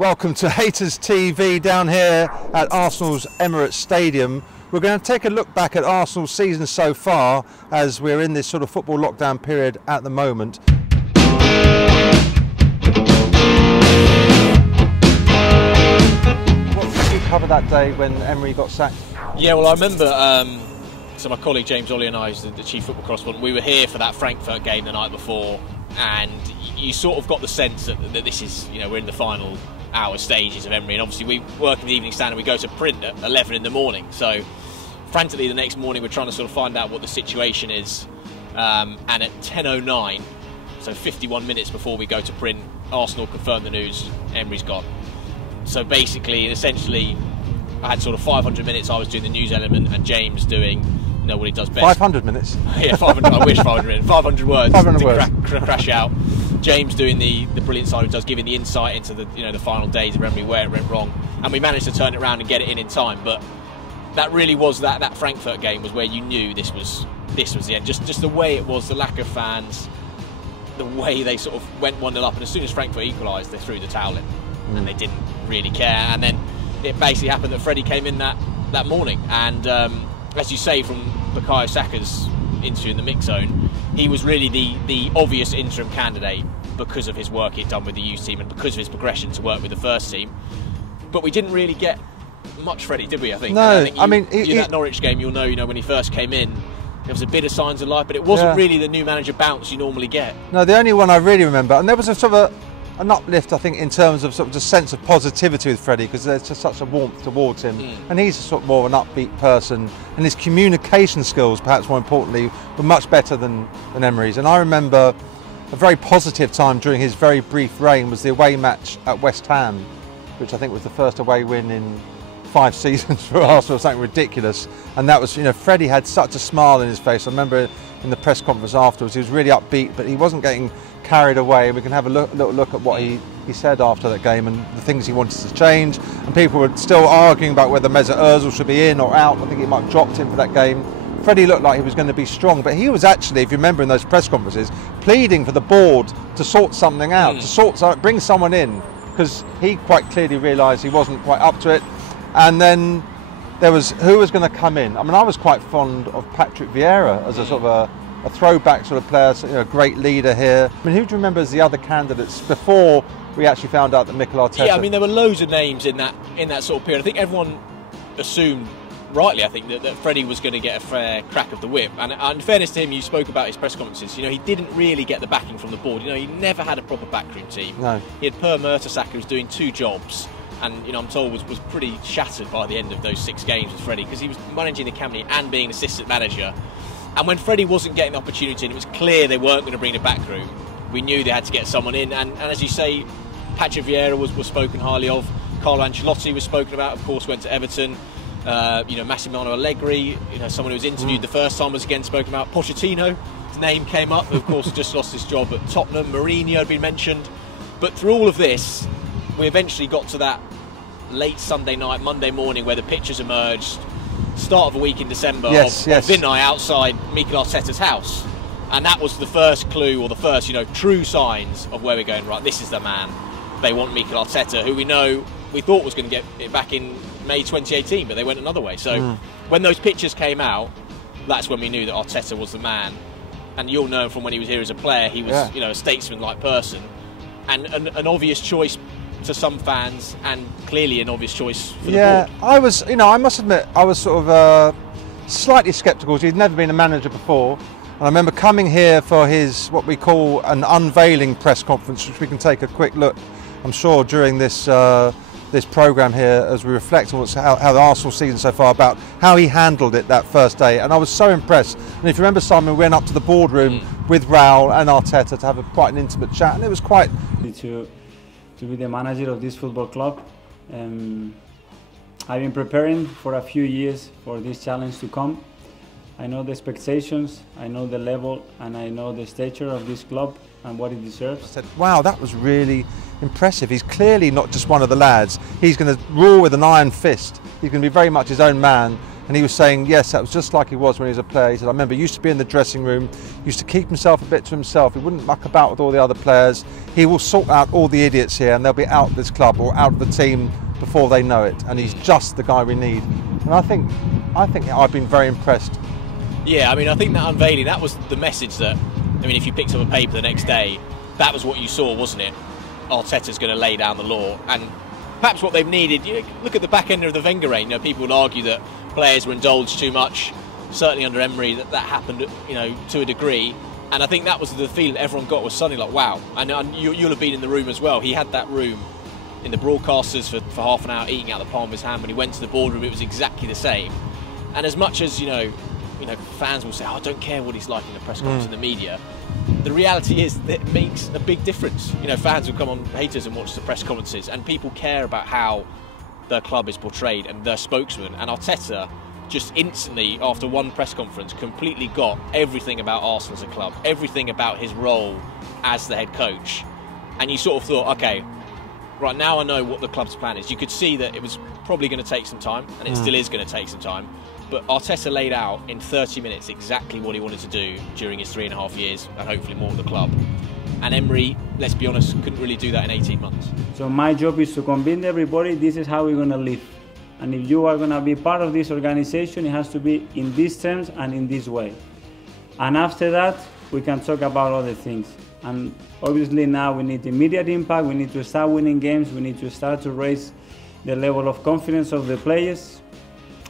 Welcome to Haters TV down here at Arsenal's Emirates Stadium. We're going to take a look back at Arsenal's season so far as we're in this sort of football lockdown period at the moment. What did you cover that day when Emery got sacked? Yeah, well I remember, so my colleague James Ollie and I, who's the chief football correspondent, we were here for that Frankfurt game the night before, and you sort of got the sense that this is, you know, we're in the final hour stages of Emery, and obviously we work in the Evening Standard, we go to print at 11 in the morning, so frantically the next morning we're trying to sort of find out what the situation is, and at 10:09, so 51 minutes before we go to print, Arsenal confirmed the news, Emery's gone. So basically, essentially, I had sort of 500 minutes, I was doing the news element, and James doing, you know, what he does best. 500 minutes? Yeah, 500, I wish 500 minutes, 500 words 500 to words. Crash out. James doing the brilliant side, who does giving the insight into the, you know, the final days of Emery, where it went wrong, and we managed to turn it around and get it in time. But that really was that Frankfurt game was where you knew this was the end. Just the way it was, the lack of fans, the way they sort of went 1-0 up, and as soon as Frankfurt equalised, they threw the towel in, and they didn't really care. And then it basically happened that Freddie came in that morning, and as you say from Bukayo Saka's interview in the Mix Zone, he was really the obvious interim candidate because of his work he'd done with the youth team and because of his progression to work with the first team. But we didn't really get much Freddie, did we? I think. No, I mean, that Norwich game, you'll know, when he first came in, there was a bit of signs of life, but it wasn't really the new manager bounce you normally get. No, the only one I really remember, and there was a sort of an uplift, I think, in terms of sort of just sense of positivity with Freddie, because there's just such a warmth towards him, and he's a sort of more of an upbeat person, and his communication skills, perhaps more importantly, were much better than Emery's. And I remember a very positive time during his very brief reign was the away match at West Ham, which I think was the first away win in 5 seasons for Arsenal, something ridiculous. And that was, you know, Freddie had such a smile in his face. I remember in the press conference afterwards, he was really upbeat, but he wasn't getting carried away. We can have a little look at what he said after that game and the things he wanted to change. And people were still arguing about whether Mesut Ozil should be in or out. I think he might have dropped him for that game. Freddie looked like he was going to be strong, but he was actually, if you remember in those press conferences, pleading for the board to sort something out, bring someone in, because he quite clearly realised he wasn't quite up to it. And then there was who was going to come in. I mean, I was quite fond of Patrick Vieira as a sort of a throwback sort of player, you know, a great leader here. I mean, who do you remember as the other candidates before we actually found out that Mikel Arteta? Yeah, I mean, there were loads of names in that sort of period. I think everyone assumed, rightly, I think, that Freddie was going to get a fair crack of the whip. And in fairness to him, you spoke about his press conferences. You know, he didn't really get the backing from the board. You know, he never had a proper backroom team. No. He had Per Mertesacker, who was doing 2 jobs. And, you know, I'm told was pretty shattered by the end of those 6 games with Freddie, because he was managing the academy and being an assistant manager. And when Freddie wasn't getting the opportunity and it was clear they weren't going to bring the back room, we knew they had to get someone in. And as you say, Patrick Vieira was spoken highly of. Carlo Ancelotti was spoken about, of course, went to Everton. You know, Massimiliano Allegri, you know, someone who was interviewed the first time was again spoken about. Pochettino, his name came up, of course, just lost his job at Tottenham. Mourinho had been mentioned. But through all of this, we eventually got to that late Sunday night, Monday morning, where the pictures emerged, start of a week in December, of Vinay outside Mikel Arteta's house. And that was the first clue, or the first, you know, true signs of where we're going. Right, this is the man. They want Mikel Arteta, who we thought was going to get it back in May 2018, but they went another way. So when those pictures came out, that's when we knew that Arteta was the man. And you'll know from when he was here as a player, he was, you know, a statesman-like person, and an obvious choice to some fans, and clearly an obvious choice for the board. I was, you know, I must admit, I was sort of slightly sceptical. He'd never been a manager before, and I remember coming here for his, what we call an unveiling press conference, which we can take a quick look, I'm sure, during this this programme here, as we reflect on how the Arsenal season so far, about how he handled it that first day. And I was so impressed. And if you remember, Simon, we went up to the boardroom with Raul and Arteta to have quite an intimate chat, and it was quite... To be the manager of this football club. I've been preparing for a few years for this challenge to come. I know the expectations, I know the level, and I know the stature of this club and what it deserves. I said, wow, that was really impressive. He's clearly not just one of the lads. He's going to rule with an iron fist. He's going to be very much his own man. And he was saying, yes, that was just like he was when he was a player. He said, I remember he used to be in the dressing room, used to keep himself a bit to himself. He wouldn't muck about with all the other players. He will sort out all the idiots here and they'll be out of this club or out of the team before they know it. And he's just the guy we need. And I think I've been very impressed. Yeah, I mean, I think that unveiling, that was the message that, I mean, if you picked up a paper the next day, that was what you saw, wasn't it? Arteta's going to lay down the law. And perhaps what they've needed, you know, look at the back end of the Wenger reign. You know, people would argue that players were indulged too much. Certainly under Emery, that happened, you know, to a degree. And I think that was the feeling everyone got, was suddenly like, wow. And you'll have been in the room as well. He had that room in the broadcasters for half an hour, eating out the palm of his hand. When he went to the boardroom, it was exactly the same. And as much as, you know, fans will say, oh, I don't care what he's like in the press conference and the media. The reality is that it makes a big difference. You know, fans will come on, haters, and watch the press conferences, and people care about how their club is portrayed and their spokesman. And Arteta just instantly, after one press conference, completely got everything about Arsenal as a club, everything about his role as the head coach. And you sort of thought, okay, right, now I know what the club's plan is. You could see that it was probably going to take some time, and it still is going to take some time. But Arteta laid out in 30 minutes exactly what he wanted to do during his 3.5 years, and hopefully more at the club. And Emery, let's be honest, couldn't really do that in 18 months. So my job is to convince everybody this is how we're going to live. And if you are going to be part of this organization, it has to be in these terms and in this way. And after that, we can talk about other things. And obviously now we need immediate impact, we need to start winning games, we need to start to raise the level of confidence of the players.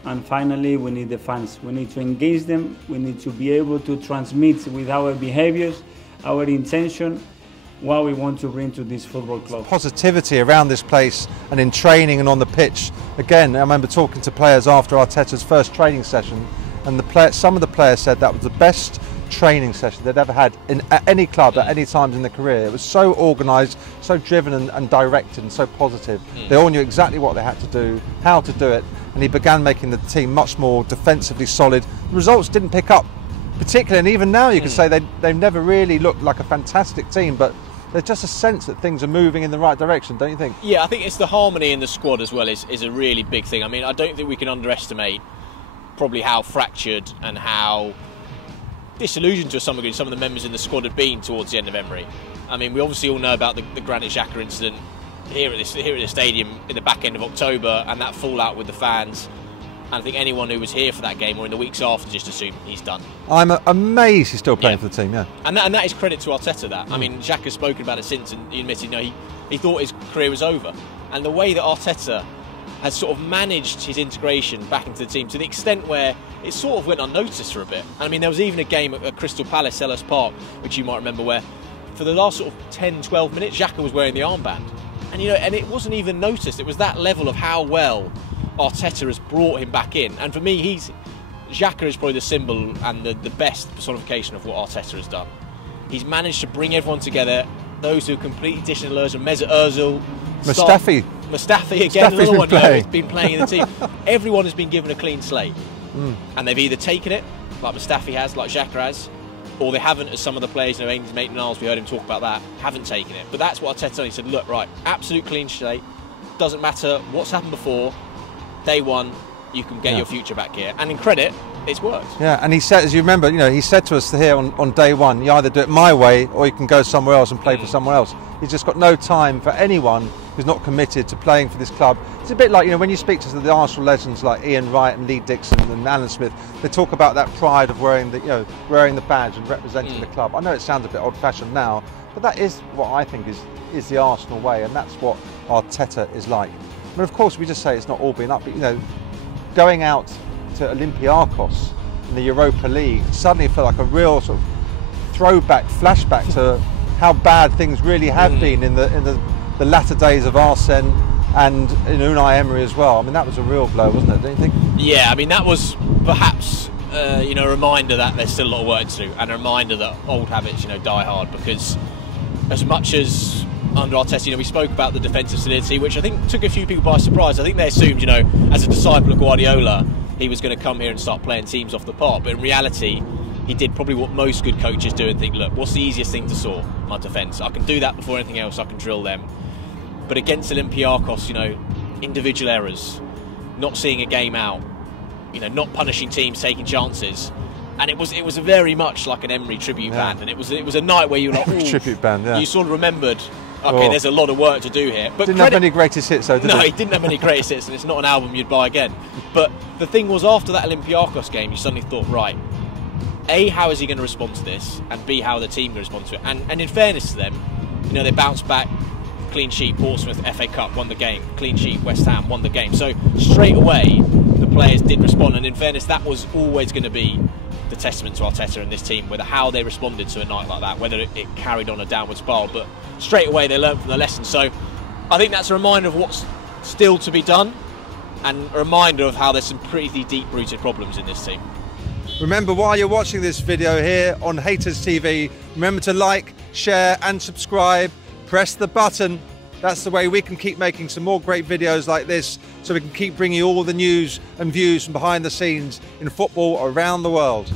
And finally, we need the fans. We need to engage them. We need to be able to transmit with our behaviors, our intention, what we want to bring to this football club. Positivity around this place and in training and on the pitch. Again, I remember talking to players after Arteta's first training session, and some of the players said that was the best training session they'd ever had at any club at any times in their career. It was so organised, so driven and directed and so positive. They all knew exactly what they had to do, how to do it, and he began making the team much more defensively solid. The results didn't pick up particularly, and even now you could say they've never really looked like a fantastic team, but there's just a sense that things are moving in the right direction, don't you think? Yeah, I think it's the harmony in the squad as well is a really big thing. I mean, I don't think we can underestimate probably how fractured and how disillusioned to some degree some of the members in the squad had been towards the end of Emery. I mean, we obviously all know about the Granit Xhaka incident here at the stadium in the back end of October, and that fallout with the fans. And I think anyone who was here for that game or in the weeks after just assumed he's done. I'm amazed he's still playing for the team, yeah. And that is credit to Arteta, that. I mean, Xhaka's spoken about it since, and he admitted, he thought his career was over. And the way that Arteta has sort of managed his integration back into the team to the extent where it sort of went unnoticed for a bit. I mean, there was even a game at Crystal Palace, Selhurst Park, which you might remember, where for the last sort of 10, 12 minutes, Xhaka was wearing the armband. And, and it wasn't even noticed. It was that level of how well Arteta has brought him back in. And for me, Xhaka is probably the symbol and the best personification of what Arteta has done. He's managed to bring everyone together, those who are completely distant Özil, Mesut Ozil, Mustafi again, another one who's been playing in the team. Everyone has been given a clean slate. And they've either taken it, like Mustafi has, like Xhaka has, or they haven't, as some of the players, Ainsley Maitland-Niles, we heard him talk about that, haven't taken it. But that's what Arteta done. He said, look, right, absolute clean slate, doesn't matter what's happened before, day one, you can get your future back here. And in credit, it's worked. Yeah, and he said, as you remember, he said to us here on day one, you either do it my way or you can go somewhere else and play for someone else. He's just got no time for anyone who's not committed to playing for this club. It's a bit like, when you speak to the Arsenal legends like Ian Wright and Lee Dixon and Alan Smith, they talk about that pride of wearing the badge and representing the club. I know it sounds a bit old-fashioned now, but that is what I think is the Arsenal way, and that's what Arteta is like. But of course, we just say it's not all been up, but going out to Olympiacos in the Europa League suddenly felt like a real sort of throwback, flashback to how bad things really have been in the latter days of Arsene and in Unai Emery as well. I mean, that was a real blow, wasn't it, don't you think? Yeah, I mean, that was perhaps a reminder that there's still a lot of work to do, and a reminder that old habits die hard, because as much as under Arteta, we spoke about the defensive solidity, which I think took a few people by surprise. I think they assumed, as a disciple of Guardiola, he was going to come here and start playing teams off the park. But in reality, he did probably what most good coaches do and think, look, what's the easiest thing to sort? My defence. I can do that before anything else. I can drill them. But against Olympiacos, individual errors, not seeing a game out, not punishing teams, taking chances. And it was very much like an Emery tribute band, and it was a night where you were like, tribute band, yeah. You sort of remembered, okay, there's a lot of work to do here. But didn't have any greatest hits though, did he? No, he didn't have any greatest hits, and it's not an album you'd buy again. But the thing was, after that Olympiacos game, you suddenly thought, right, A, how is he going to respond to this? And B, how are the team going to respond to it? And in fairness to them, they bounced back, clean sheet, Portsmouth, FA Cup, won the game, clean sheet, West Ham, won the game. So straight away, the players did respond, and in fairness, that was always going to be the testament to Arteta and this team, whether how they responded to a night like that, whether it carried on a downward spiral. But straight away, they learned from the lesson. So I think that's a reminder of what's still to be done, and a reminder of how there's some pretty deep-rooted problems in this team. Remember, while you're watching this video here on Haters TV, remember to like, share and subscribe. Press the button. That's the way we can keep making some more great videos like this, so we can keep bringing you all the news and views from behind the scenes in football around the world.